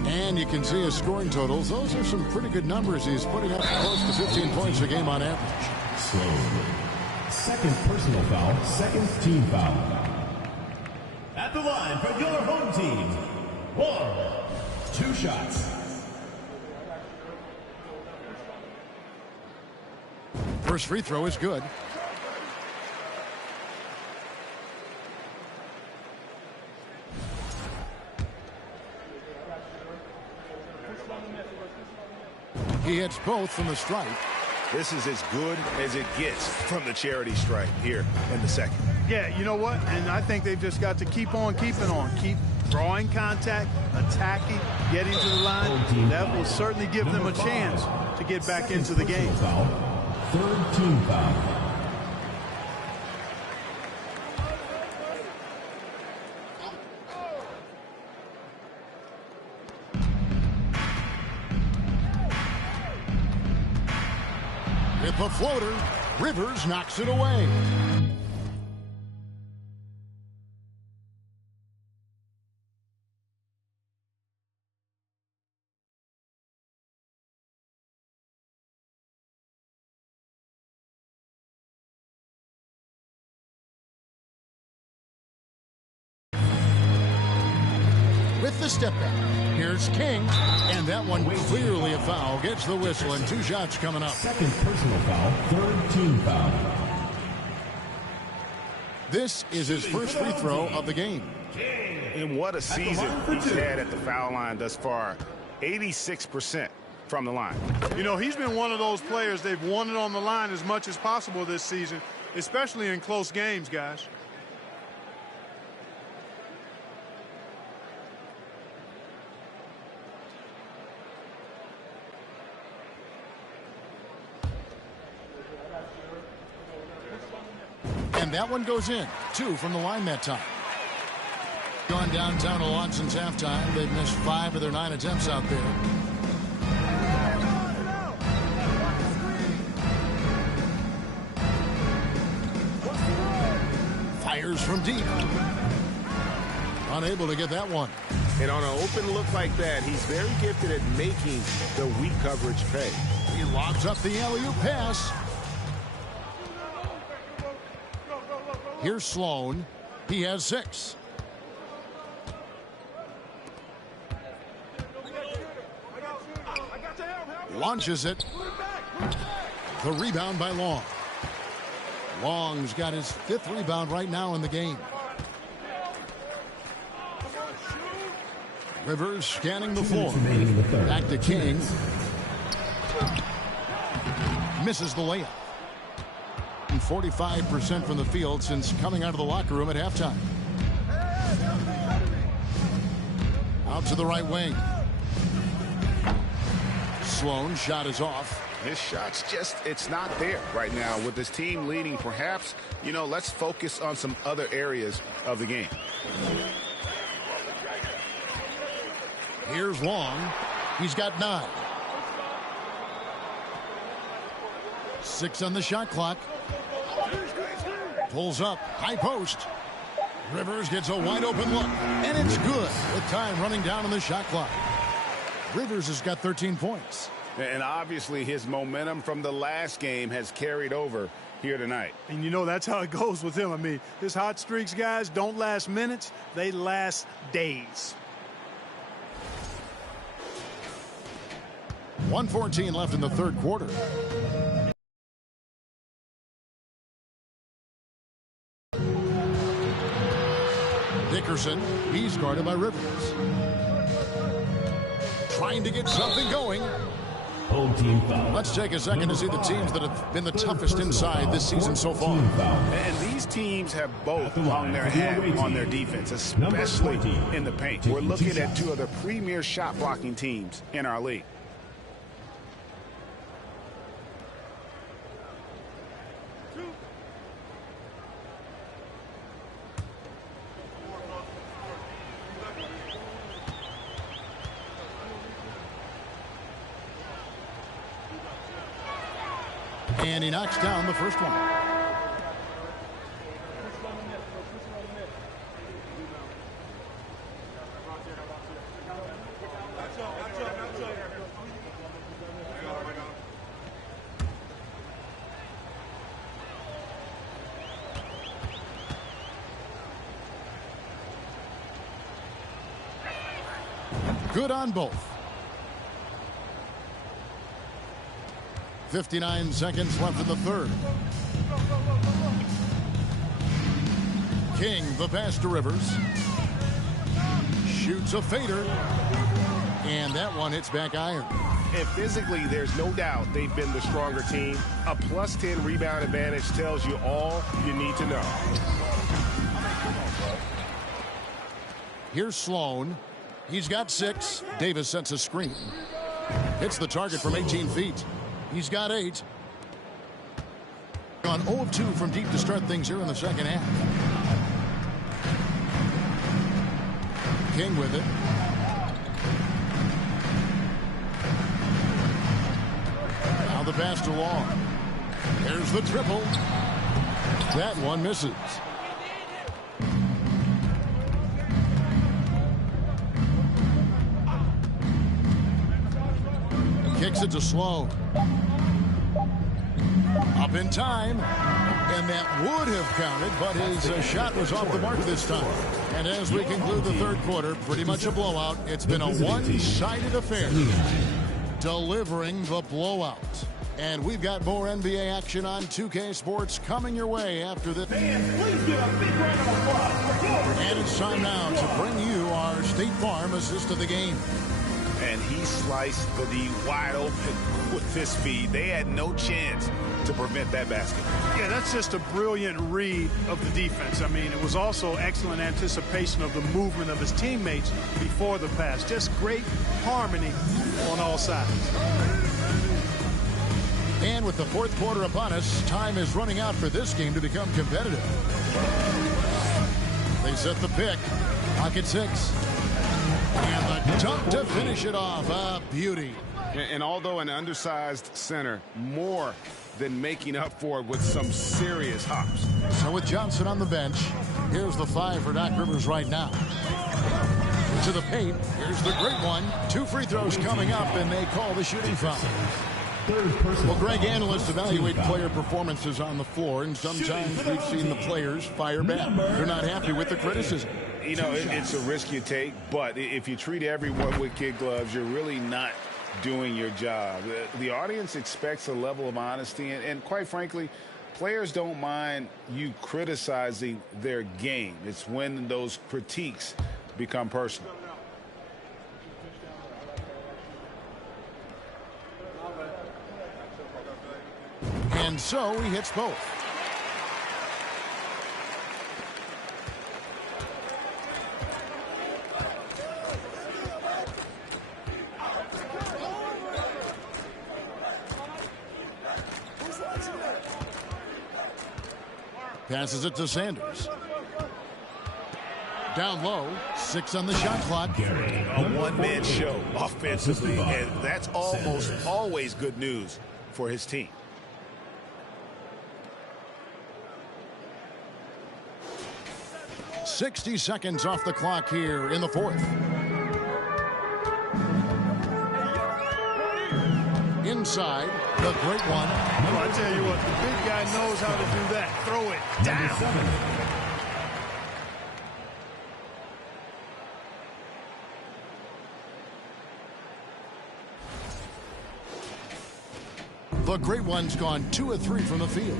And you can see his scoring totals. Those are some pretty good numbers. He's putting up close to 15 points a game on average. Second personal foul, second team foul. At the line for your home team. 2 shots. First free throw is good. He hits both from the stripe. This is as good as it gets from the charity stripe here in the second. Yeah, you know what? And I think they've just got to keep on keeping on. Keep drawing contact, attacking, getting to the line. That will certainly give them a chance to get back into the game. Third team foul. With the floater, Rivers knocks it away. With the step back, here's King, and that one clearly a foul. Gets the whistle, and 2 shots coming up. Second personal foul, third team foul. This is his first free throw of the game. And what a season he's had at the foul line thus far. 86% from the line. You know, he's been one of those players they've wanted on the line as much as possible this season, especially in close games, guys. And that one goes in. 2 from the line that time. Gone downtown a lot since halftime. They've missed 5 of their 9 attempts out there. Fires from deep. Unable to get that one. And on an open look like that, he's very gifted at making the weak coverage pay. He lobs up the alley-oop pass. Here's Sloan. He has 6. Launches it. The rebound by Long. Long's got his 5th rebound right now in the game. Rivers scanning the floor. Back to King. Misses the layup. 45% from the field since coming out of the locker room at halftime. Out to the right wing. Sloan shot is off. His shot's just, it's not there right now with his team leading. Perhaps, you know, let's focus on some other areas of the game. Here's Long. He's got 9. 6 on the shot clock. Pulls up, high post. Rivers gets a wide open look, and it's good with time running down on the shot clock. Rivers has got 13 points. And obviously his momentum from the last game has carried over here tonight. And you know that's how it goes with him. I mean, his hot streaks, guys, don't last minutes. They last days. 1:14 left in the third quarter. Dickerson, he's guarded by Rivers. Trying to get something going. Home team foul. Let's take a second to see the teams that have been the toughest inside this season so far. And these teams have both hung their hat on their defense, especially in the paint. We're looking at two of the premier shot blocking teams in our league. And he knocks down the first one. Good on both. 59 seconds left in the third. King, the pass to Rivers. Shoots a fader. And that one hits back iron. And physically, there's no doubt they've been the stronger team. A plus 10 rebound advantage tells you all you need to know. Here's Sloan. He's got 6. Davis sets a screen. Hits the target from 18 feet. He's got 8. On 0 of 2 from deep to start things here in the second half. King with it. Now the pass to Long. There's the triple. That one misses. Kicks it to Sloan. Up in time, and that would have counted, but his shot was off the mark this time. And as we conclude the third quarter, pretty much a blowout. It's been a one-sided affair, delivering the blowout. And we've got more NBA action on 2K Sports coming your way after this. And it's time now to bring you our State Farm assist of the game. And he sliced the D wide open with his speed. They had no chance to prevent that basket. Yeah, that's just a brilliant read of the defense. I mean, it was also excellent anticipation of the movement of his teammates before the pass. Just great harmony on all sides. And with the fourth quarter upon us, time is running out for this game to become competitive. They set the pick. Pocket 6. And the dunk to finish it off. A beauty. And although an undersized center, more than making up for it with some serious hops. So with Johnson on the bench, here's the 5 for Doc Rivers right now. To the paint. Here's the great one. 2 free throws coming up, and they call the shooting foul. Well, Greg, analysts evaluate player performances on the floor, and sometimes we've seen the players fire back. They're not happy with the criticism. You know, it's a risk you take, but if you treat everyone with kid gloves, you're really not doing your job. The audience expects a level of honesty, and quite frankly, players don't mind you criticizing their game. It's when those critiques become personal. And so he hits both. Passes it to Sanders. Down low, 6 on the shot clock. A one-man show offensively, and that's almost always good news for his team. 60 seconds off the clock here in the fourth. Inside, the great one. Well, I tell you what, the big guy knows how to do that. Throw it down. The great one's gone 2 of 3 from the field.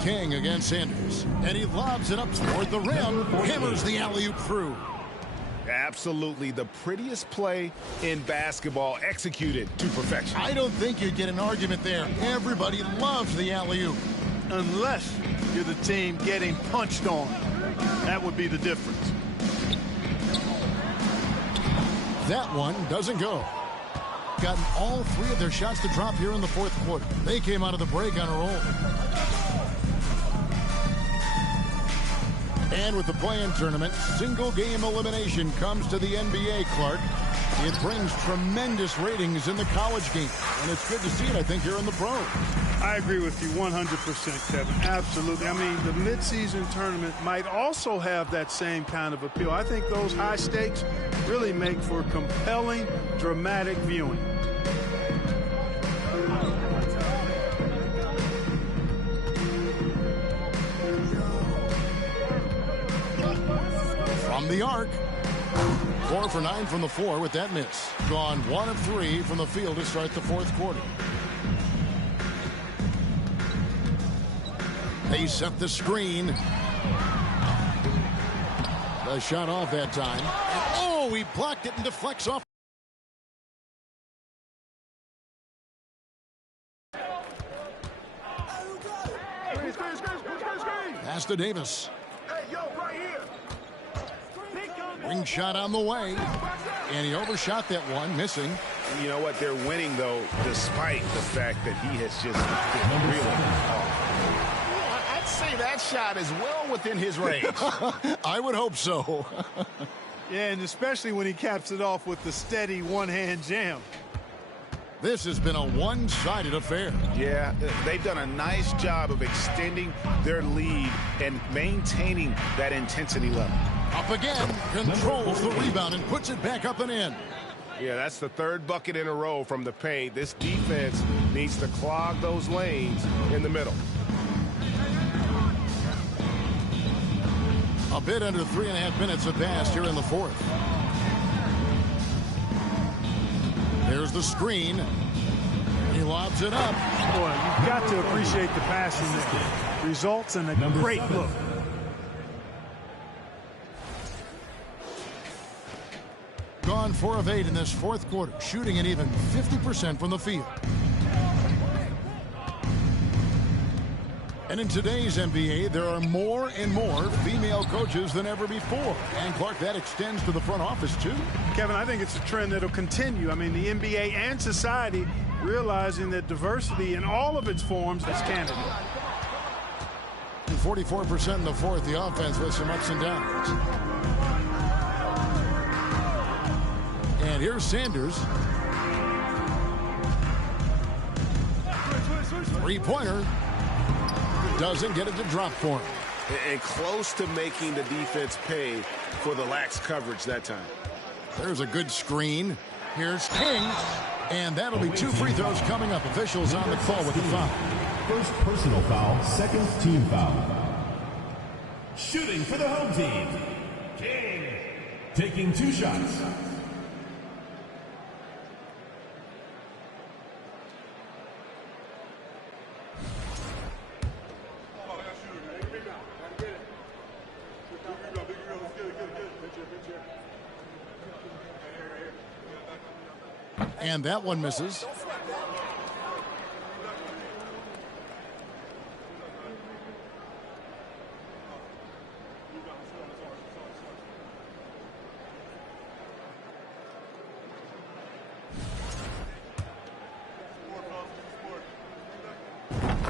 King against Sanders, and he lobs it up toward the rim, hammers the alley-oop through. Absolutely the prettiest play in basketball, executed to perfection. I don't think you'd get an argument there. Everybody loves the alley-oop. Unless you're the team getting punched on. That would be the difference. That one doesn't go. Gotten all 3 of their shots to drop here in the fourth quarter. They came out of the break on a roll. And with the play-in tournament, single-game elimination comes to the NBA, Clark. It brings tremendous ratings in the college game. And it's good to see it, I think, here in the pros. I agree with you 100%, Kevin. Absolutely. I mean, the midseason tournament might also have that same kind of appeal. I think those high stakes really make for compelling, dramatic viewing. From the arc. 4 for 9 from the floor with that miss. Gone 1 of 3 from the field to start the fourth quarter. They set the screen. The shot off that time. Oh, he blocked it and deflects off. Pass to Davis. Ring shot on the way. And he overshot that one, missing. You know what? They're winning, though, despite the fact that he has just been really off. I'd say that shot is well within his range. I would hope so. Yeah, and especially when he caps it off with the steady one-hand jam. This has been a one-sided affair. Yeah, they've done a nice job of extending their lead and maintaining that intensity level. Up again, controls the rebound and puts it back up and in. Yeah, that's the 3rd bucket in a row from the paint. This defense needs to clog those lanes in the middle. A bit under 3.5 minutes have passed here in the fourth. There's the screen. He lobs it up. Boy, you've got to appreciate the passing there. Results in a great look. Gone 4 of 8 in this fourth quarter, shooting an even 50% from the field. And in today's NBA, there are more and more female coaches than ever before. And, Clark, that extends to the front office, too. Kevin, I think it's a trend that'll continue. I mean, the NBA and society realizing that diversity in all of its forms is candidate. 44% in the fourth, the offense with some ups and downs. And here's Sanders. Three-pointer. Doesn't get it to drop for him. And close to making the defense pay for the lax coverage that time. There's a good screen. Here's King. And that'll be 2 free throws coming up. Officials on the call with the foul. First personal foul, second team foul. Shooting for the home team, King. Taking 2 shots. And that one misses.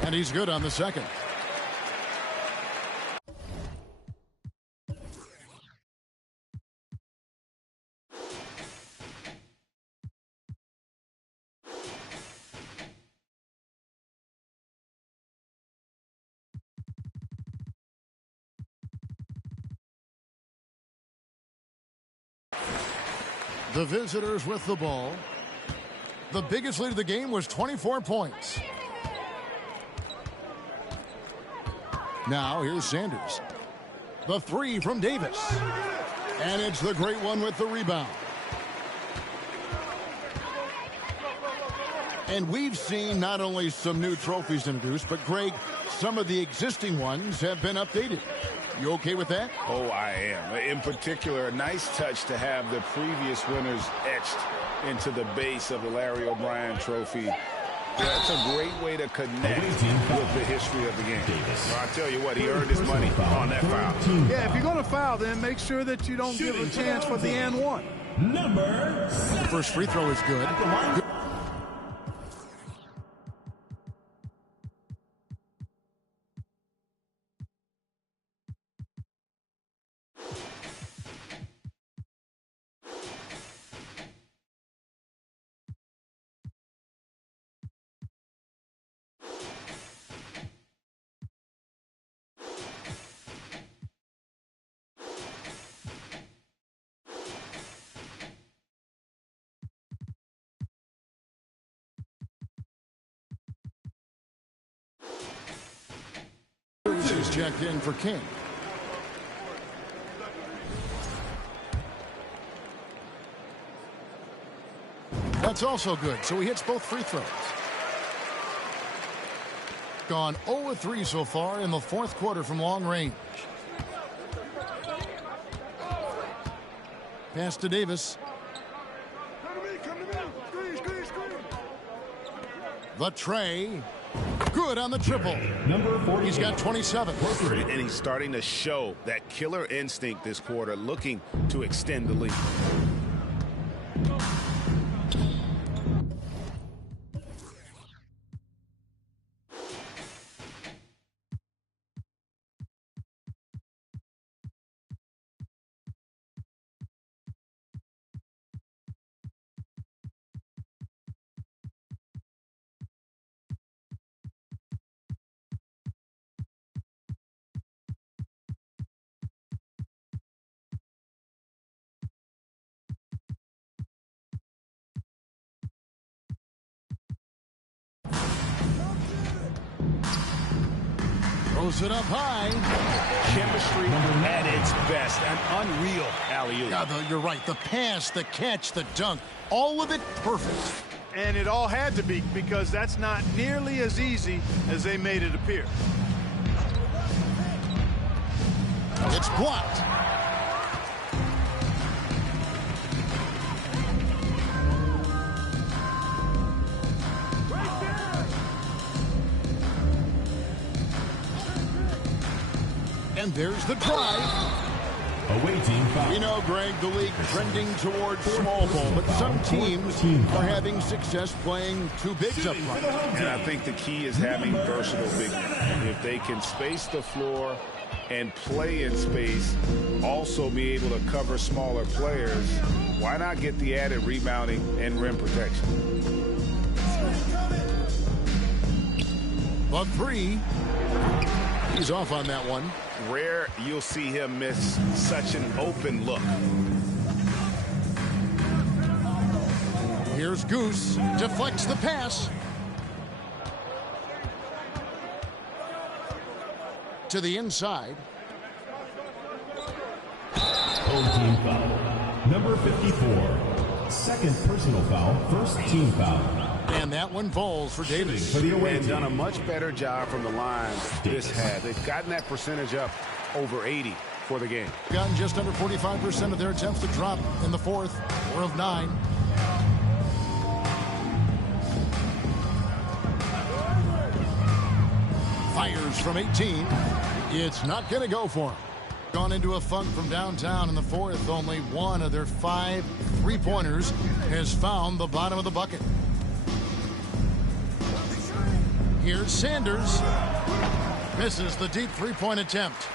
And he's good on the second. The visitors with the ball. The biggest lead of the game was 24 points. Now here's Sanders. The three from Davis. And it's the great one with the rebound. And we've seen not only some new trophies introduced, but Greg, some of the existing ones have been updated. You okay with that? Oh, I am. In particular, a nice touch to have the previous winners etched into the base of the Larry O'Brien trophy. That's a great way to connect with the history of the game. Well, I tell you what, he earned his money on that foul. Yeah, if you're going to foul, then make sure that you don't give a chance for the and one. Number 7. First free throw is good. Is checked in for King. That's also good, so he hits both free throws. Gone 0-3 so far in the fourth quarter from long range. Pass to Davis. The tray. Good on the triple. Number 40. He's got 27. And he's starting to show that killer instinct this quarter, looking to extend the lead. Throws it up high. Chemistry at its best. An unreal alley-oop. Yeah, you're right. The pass, the catch, the dunk, all of it perfect. And it all had to be, because that's not nearly as easy as they made it appear. It's blocked. And there's the drive. Away team foul. We know, Greg, the league trending towards small ball, but some teams are having success playing two bigs up front. And I think the key is having versatile big men. If they can space the floor and play in space, also be able to cover smaller players, why not get the added rebounding and rim protection? But three. He's off on that one. Rare you'll see him miss such an open look. Here's Goose. Deflects the pass. To the inside. Home team foul. Number 54. Second personal foul. First team foul. And that one falls for Davis. For the away And team. done a much better job from the line this half. They've gotten that percentage up over 80 for the game. Gotten just under 45% of their attempts to drop in the fourth. 4 of 9. Fires from 18. It's not going to go for him. Gone into a funk from downtown in the fourth. Only one of their 5 3-pointers has found the bottom of the bucket. Here's Sanders. Misses the deep 3-point attempt.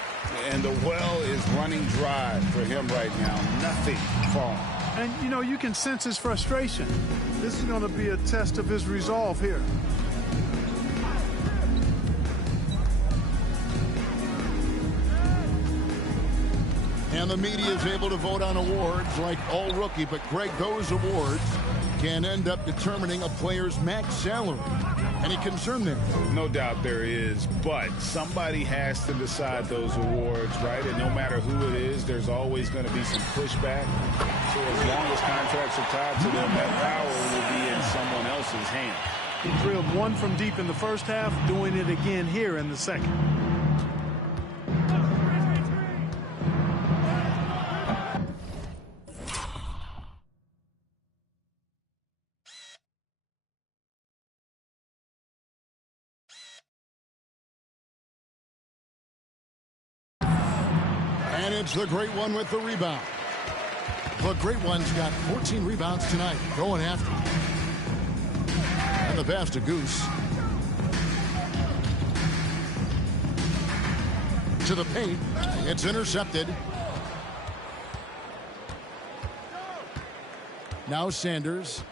And the well is running dry for him right now. Nothing falling. And, you know, you can sense his frustration. This is going to be a test of his resolve here. And the media is able to vote on awards like all rookie. But, Greg, those awards can end up determining a player's max salary. Any concern there? No doubt there is, but somebody has to decide those awards, right? And no matter who it is, there's always going to be some pushback. So as long as contracts are tied to them, that power will be in someone else's hand. He drilled one from deep in the first half, doing it again here in the second. And it's the great one with the rebound. The great one's got 14 rebounds tonight, going after it. And the pass to Goose. To the paint. It's intercepted. Now Sanders.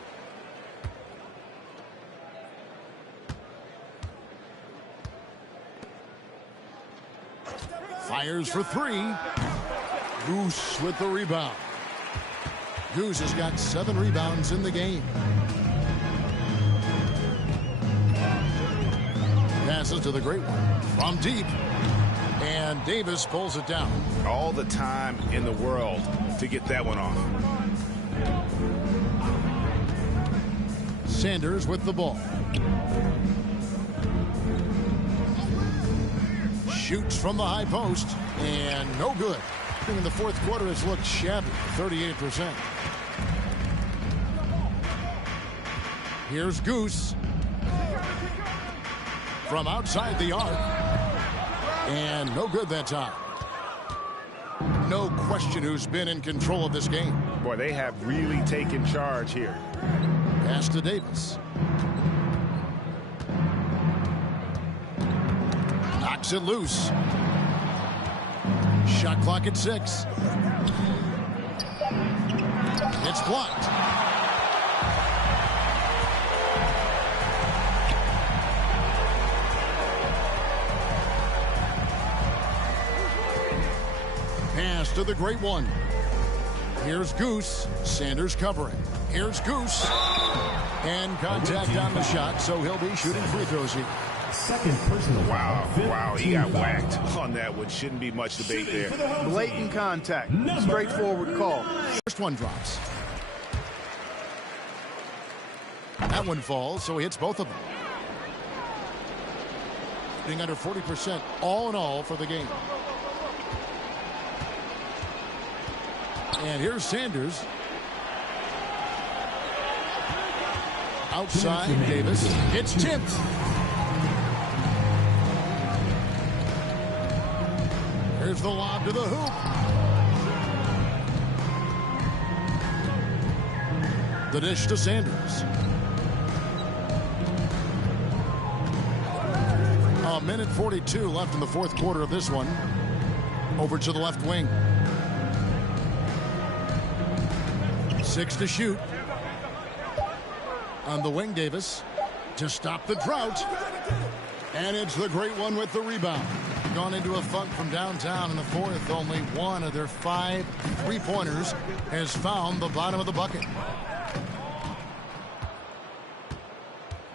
Fires for three. Goose with the rebound. Goose has got 7 rebounds in the game. Passes to the great one from deep. And Davis pulls it down. All the time in the world to get that one off. Sanders with the ball. Shoots from the high post, and no good. In the fourth quarter, it's looked shabby, 38%. Here's Goose. From outside the arc. And no good that time. No question who's been in control of this game. Boy, they have really taken charge here. Pass to Davis. Knocks it loose. Shot clock at 6. It's blocked. Pass to the great one. Here's Goose. Sanders covering. Here's Goose. And contact on the shot, so he'll be shooting free throws here. Second personal foul. Wow, he got whacked on that one. Shouldn't be much debate there. Blatant contact. Straightforward call. First one drops. That one falls, so he hits both of them. Being under 40% all in all for the game. And here's Sanders. Outside, Davis. It's tipped. Here's the lob to the hoop. The dish to Sanders. A minute 42 left in the fourth quarter of this one. Over to the left wing. 6 to shoot. On the wing, Davis to stop the drought. And it's the great one with the rebound. Gone into a funk from downtown in the fourth. Only one of their 5 3-pointers has found the bottom of the bucket.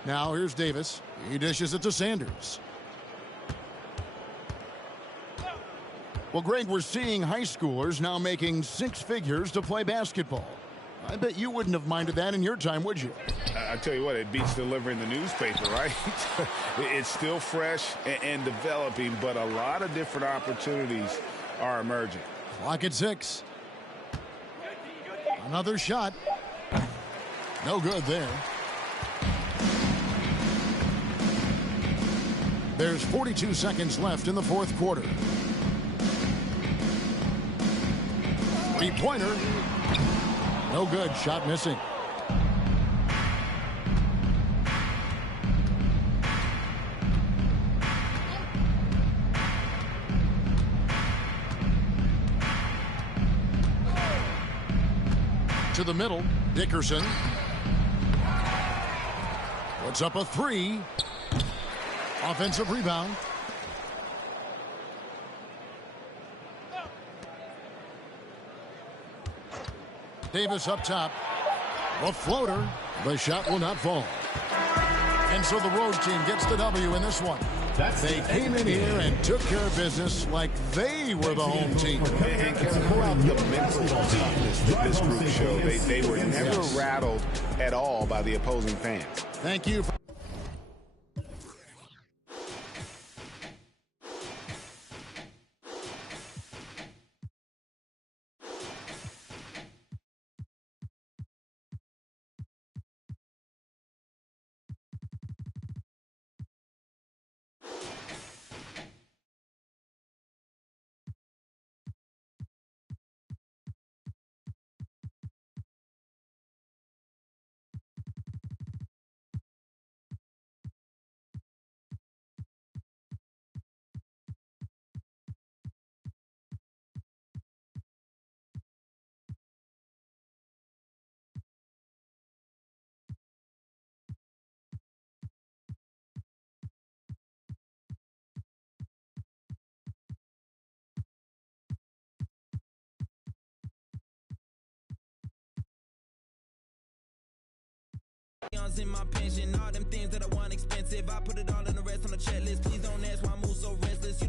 Now here's Davis. He dishes it to Sanders. Well, Greg, we're seeing high schoolers now making 6 figures to play basketball. I bet you wouldn't have minded that in your time, would you? I tell you what, it beats delivering the newspaper, right? It's still fresh and developing, but a lot of different opportunities are emerging. Clock at 6. Another shot. No good there. There's 42 seconds left in the fourth quarter. 3-pointer. No good. Shot missing. To the middle. Dickerson. Puts up a 3. Offensive rebound. Davis up top. A floater. The shot will not fall. And so the road team gets the W in this one. They came in here and took care of business like they were the home team. And Kevin, how about the mental toughness that this group showed? They were never rattled at all by the opposing fans. Thank you. In my pension, all them things that I want expensive. I put it all in the rest on the checklist. Please don't ask why I move so restless.